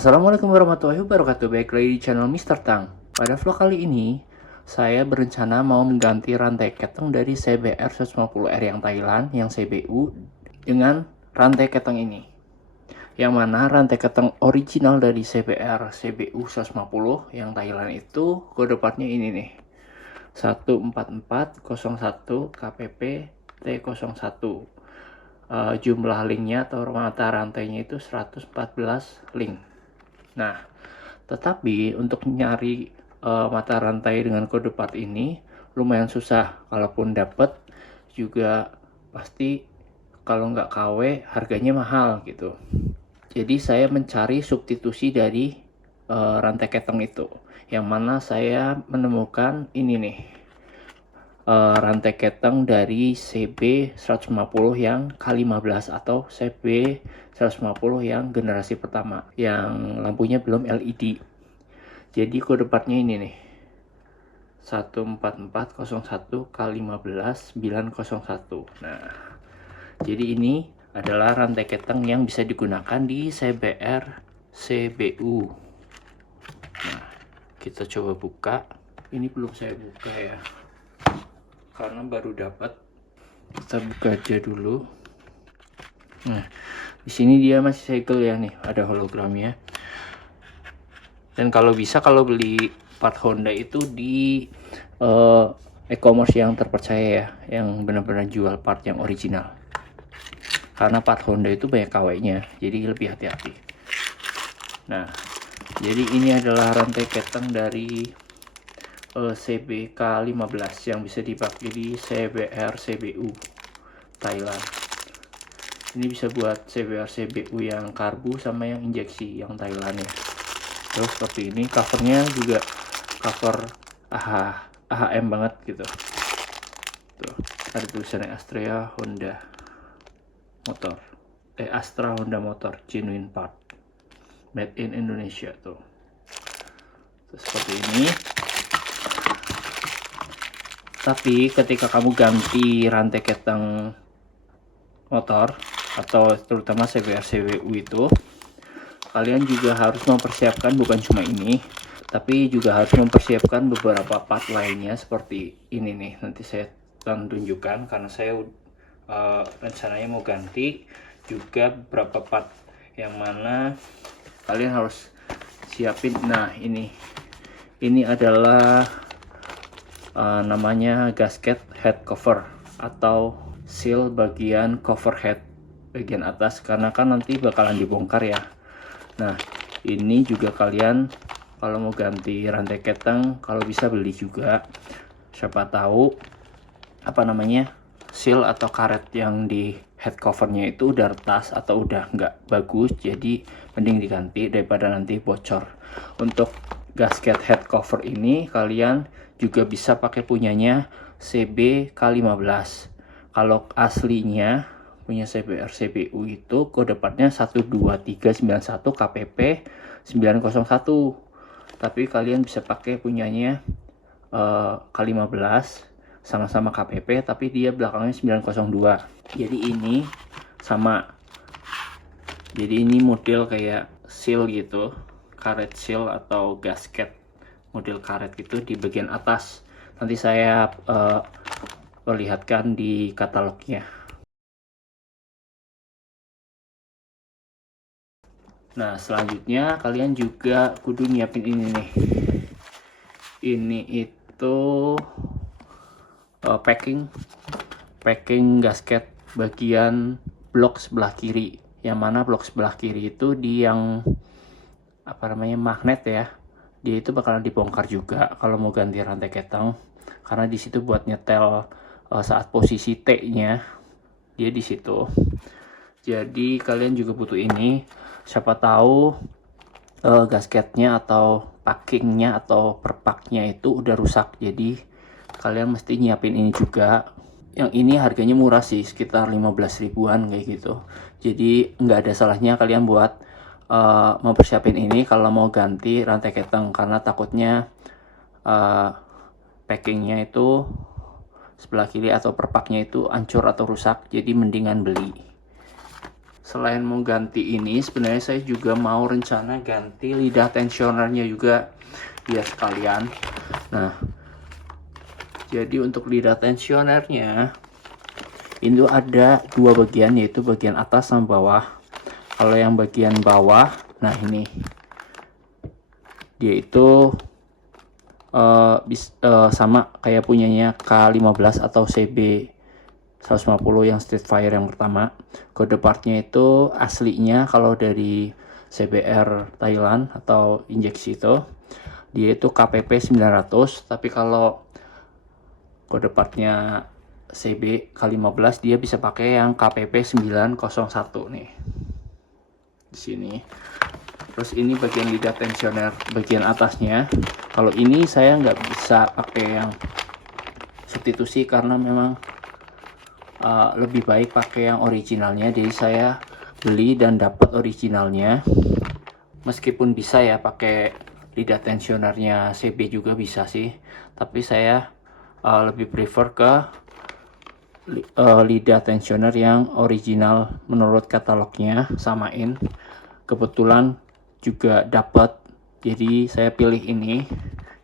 Assalamualaikum warahmatullahi wabarakatuh. Baik lagi di channel Mr. Tang. Pada vlog kali ini, saya berencana mau mengganti rantai keteng dari CBR 150R yang Thailand, yang CBU, dengan rantai keteng ini. Yang mana rantai keteng original dari CBR CBU 150 yang Thailand itu kode partnya ini nih. 14401 KPP T01. Jumlah linknya atau mata rantainya itu 114 link. Nah, tetapi untuk nyari mata rantai dengan kode part ini lumayan susah. Kalaupun dapet juga pasti kalau nggak KW harganya mahal gitu. Jadi saya mencari substitusi dari rantai keteng itu. Yang mana saya menemukan ini nih. Rantai keteng dari CB 150 yang K15 atau CB 150 yang generasi pertama yang lampunya belum LED. Jadi kode partnya ini nih, 14401K15901. Nah, jadi ini adalah rantai keteng yang bisa digunakan di CBR CBU. Nah, kita coba buka. Ini belum saya buka ya, karena baru dapat. Kita buka aja dulu. Nah, di sini dia masih segel ya nih, ada hologramnya. Dan kalau bisa, kalau beli part Honda itu di e-commerce yang terpercaya ya, yang benar-benar jual part yang original. Karena part Honda itu banyak KW-nya, jadi lebih hati-hati. Nah, jadi ini adalah rantai keteng dari CBK15 yang bisa dipakai di CBR CBU Thailand. Ini bisa buat CBR CBU yang karbu sama yang injeksi yang Thailand ya. Terus seperti ini, covernya juga cover AHM banget gitu. Tuh, ada tulisannya Astra Honda Motor. Astra Honda Motor genuine part. Made in Indonesia tuh. Terus seperti ini. Tapi ketika kamu ganti rantai keteng motor atau terutama CBR CBU itu, kalian juga harus mempersiapkan bukan cuma ini, tapi juga harus mempersiapkan beberapa part lainnya seperti ini nih. Nanti saya akan tunjukkan karena saya rencananya mau ganti juga beberapa part yang mana kalian harus siapin. Nah, ini adalah namanya gasket head cover atau seal bagian cover head bagian atas, karena kan nanti bakalan dibongkar ya. Nah, ini juga kalian kalau mau ganti rantai keteng, kalau bisa beli juga. Siapa tahu apa namanya, seal atau karet yang di head covernya itu udah retas atau udah nggak bagus, jadi mending diganti daripada nanti bocor. Untuk gasket head cover ini kalian juga bisa pakai punyanya CB-K15. Kalau aslinya punya CBR CBU itu kode partnya 12391 KPP 901. Tapi kalian bisa pakai punyanya K15 sama-sama KPP, tapi dia belakangnya 902. Jadi ini sama. Jadi ini model kayak seal gitu, karet seal atau gasket model karet gitu di bagian atas. Nanti saya perlihatkan di katalognya. Nah, selanjutnya kalian juga kudu nyiapin ini nih. Ini itu packing gasket bagian blok sebelah kiri. Yang mana blok sebelah kiri itu di yang apa namanya, magnet ya. Dia itu bakalan dibongkar juga kalau mau ganti rantai keteng, karena di situ buat nyetel saat posisi T-nya dia di situ. Jadi kalian juga butuh ini. Siapa tahu gasketnya atau packingnya atau perpaknya itu udah rusak, jadi kalian mesti nyiapin ini juga. Yang ini harganya murah sih, sekitar 15 ribuan kayak gitu. Jadi nggak ada salahnya kalian buat mempersiapin ini kalau mau ganti rantai keteng, karena takutnya packingnya itu sebelah kiri atau perpaknya itu hancur atau rusak, jadi mendingan beli. selain mau ganti ini, sebenarnya saya juga mau rencana ganti lidah tensionernya juga biar sekalian. Nah, jadi untuk lidah tensionernya itu ada dua bagian, yaitu bagian atas sama bawah. Kalau yang bagian bawah, nah ini dia itu sama kayak punyanya K15 atau CB 150 yang Streetfire yang pertama. Kode partnya itu aslinya kalau dari CBR Thailand atau injeksi itu dia itu KPP 900, tapi kalau kode partnya CB K15 dia bisa pakai yang KPP 901 nih di sini. Terus ini bagian lidah tensioner bagian atasnya. Kalau ini saya nggak bisa pakai yang substitusi karena memang lebih baik pakai yang originalnya. Jadi saya beli dan dapat originalnya. Meskipun bisa ya pakai lidah tensionernya CB juga bisa sih, tapi saya lebih prefer ke lidah tensioner yang original menurut katalognya, samain. Kebetulan juga dapat, jadi saya pilih ini,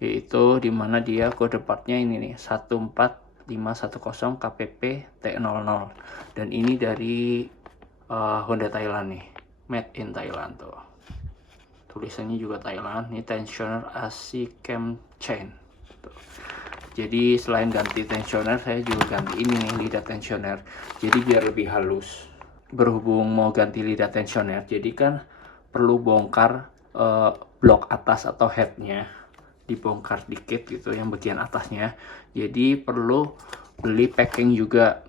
yaitu dimana dia kode partnya ini nih 14510 KPP T00, dan ini dari Honda Thailand nih, made in Thailand tuh, tulisannya juga Thailand. Ini tensioner AC cam chain tuh. Jadi selain ganti tensioner, saya juga ganti ini nih lidah tensioner, jadi biar lebih halus. Berhubung mau ganti lidah tensioner, jadi kan perlu bongkar blok atas atau headnya, dibongkar dikit gitu yang bagian atasnya. Jadi perlu beli packing juga,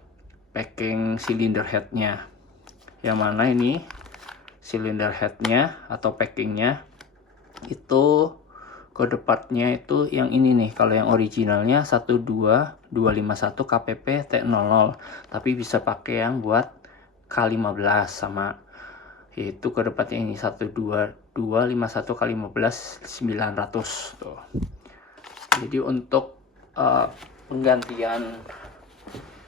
packing cylinder headnya, yang mana ini cylinder headnya atau packingnya itu kode partnya itu yang ini nih. Kalau yang originalnya 12251 KPP T00, tapi bisa pakai yang buat K15 sama itu kode partnya ini 12251 K15 900 tuh. Jadi untuk penggantian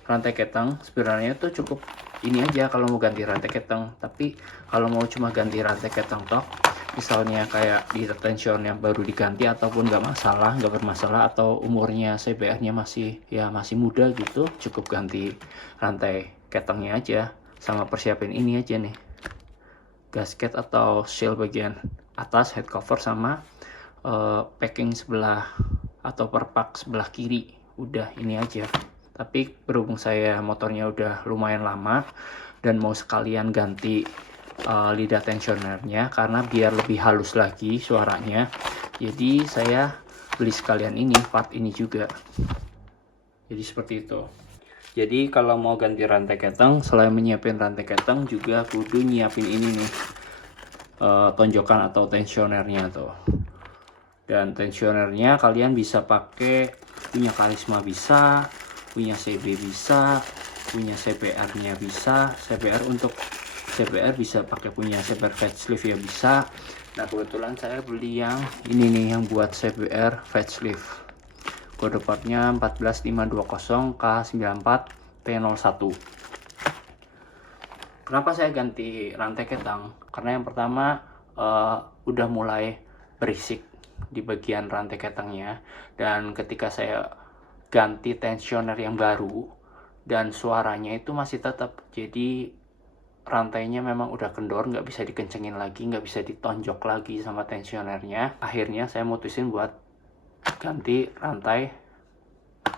rantai ketang sebenarnya itu cukup ini aja kalau mau ganti rantai ketang. Tapi kalau mau cuma ganti rantai ketang toh, misalnya kayak di tension yang baru diganti ataupun nggak bermasalah, atau umurnya CBR-nya masih muda gitu, cukup ganti rantai ketangnya aja sama persiapin ini aja nih, gasket atau seal bagian atas head cover sama packing sebelah atau perpak sebelah kiri. Udah ini aja. Tapi berhubung saya motornya udah lumayan lama dan mau sekalian ganti lidah tensionernya karena biar lebih halus lagi suaranya, jadi saya beli sekalian ini, part ini juga. Jadi seperti itu. Jadi kalau mau ganti rantai ketang, selain menyiapin rantai ketang juga kudu nyiapin ini nih, tonjokan atau tensionernya tuh. Dan tensionernya kalian bisa pakai punya Karisma, bisa punya CB, bisa punya CBR-nya, bisa CBR. Untuk CBR bisa pakai punya CBR facelift ya bisa. Nah kebetulan saya beli yang ini nih, yang buat CBR facelift, kode partnya 14520 K94 T01. Kenapa saya ganti rantai ketang? Karena yang pertama udah mulai berisik di bagian rantai ketangnya, dan ketika saya ganti tensioner yang baru dan suaranya itu masih tetap, jadi rantainya memang udah kendor, nggak bisa dikencengin lagi, nggak bisa ditonjok lagi sama tensionernya. Akhirnya saya mutusin buat ganti rantai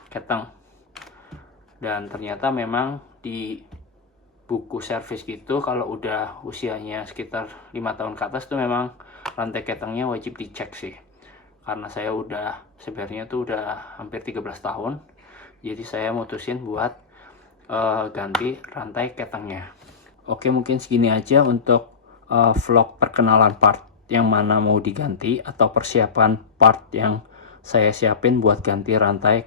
ketang. Dan ternyata memang di buku servis gitu, kalau udah usianya sekitar 5 tahun ke atas tuh memang rantai ketangnya wajib dicek sih. Karena saya udah sebenarnya tuh udah hampir 13 tahun, jadi saya mutusin buat ganti rantai ketangnya. Oke, mungkin segini aja untuk vlog perkenalan part yang mana mau diganti atau persiapan part yang saya siapin buat ganti rantai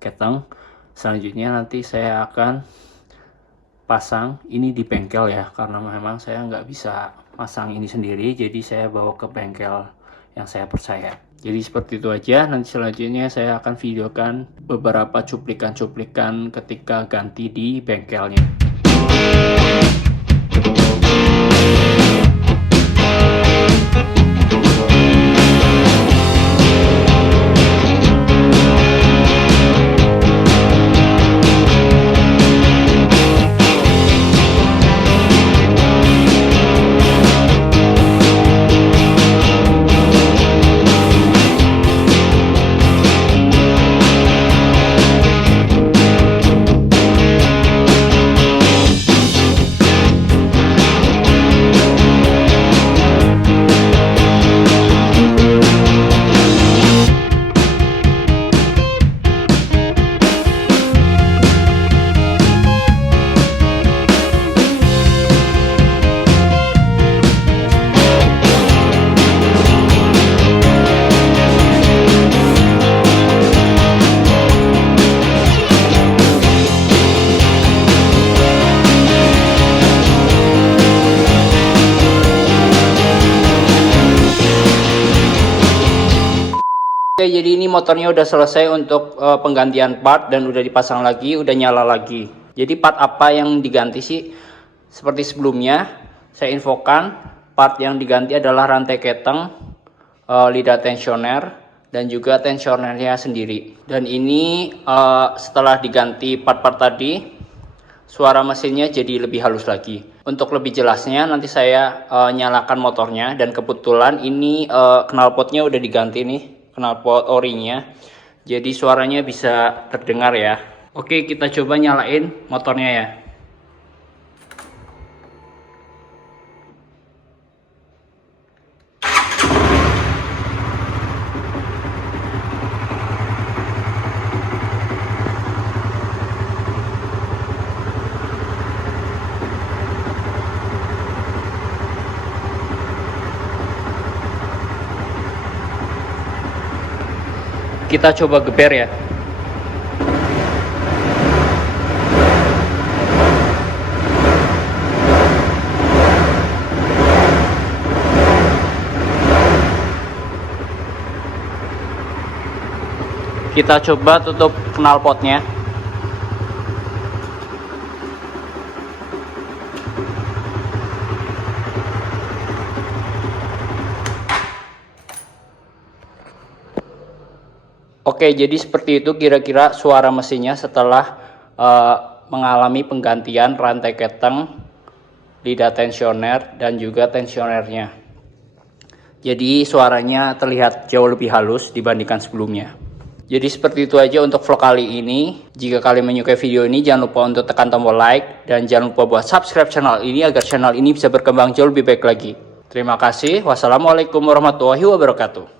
ketang. Selanjutnya nanti saya akan pasang ini di bengkel ya, karena memang saya nggak bisa pasang ini sendiri, jadi saya bawa ke bengkel yang saya percaya. Jadi seperti itu aja. Nanti selanjutnya saya akan videokan beberapa cuplikan-cuplikan ketika ganti di bengkelnya. Oke, jadi ini motornya udah selesai untuk penggantian part dan udah dipasang lagi, udah nyala lagi. Jadi part apa yang diganti sih? Seperti sebelumnya, saya infokan part yang diganti adalah rantai keteng, lidah tensioner, dan juga tensionernya sendiri. Dan ini setelah diganti part-part tadi, suara mesinnya jadi lebih halus lagi. Untuk lebih jelasnya nanti saya nyalakan motornya, dan kebetulan ini knalpotnya udah diganti nih, knalpot orinya. Jadi suaranya bisa terdengar ya. Oke, kita coba nyalain motornya ya. Kita coba geber ya. Kita coba tutup knalpotnya. Oke, jadi seperti itu kira-kira suara mesinnya setelah mengalami penggantian rantai keteng, lidah tensioner, dan juga tensionernya. Jadi suaranya terlihat jauh lebih halus dibandingkan sebelumnya. Jadi seperti itu aja untuk vlog kali ini. Jika kalian menyukai video ini, jangan lupa untuk tekan tombol like, dan jangan lupa buat subscribe channel ini agar channel ini bisa berkembang jauh lebih baik lagi. Terima kasih. Wassalamualaikum warahmatullahi wabarakatuh.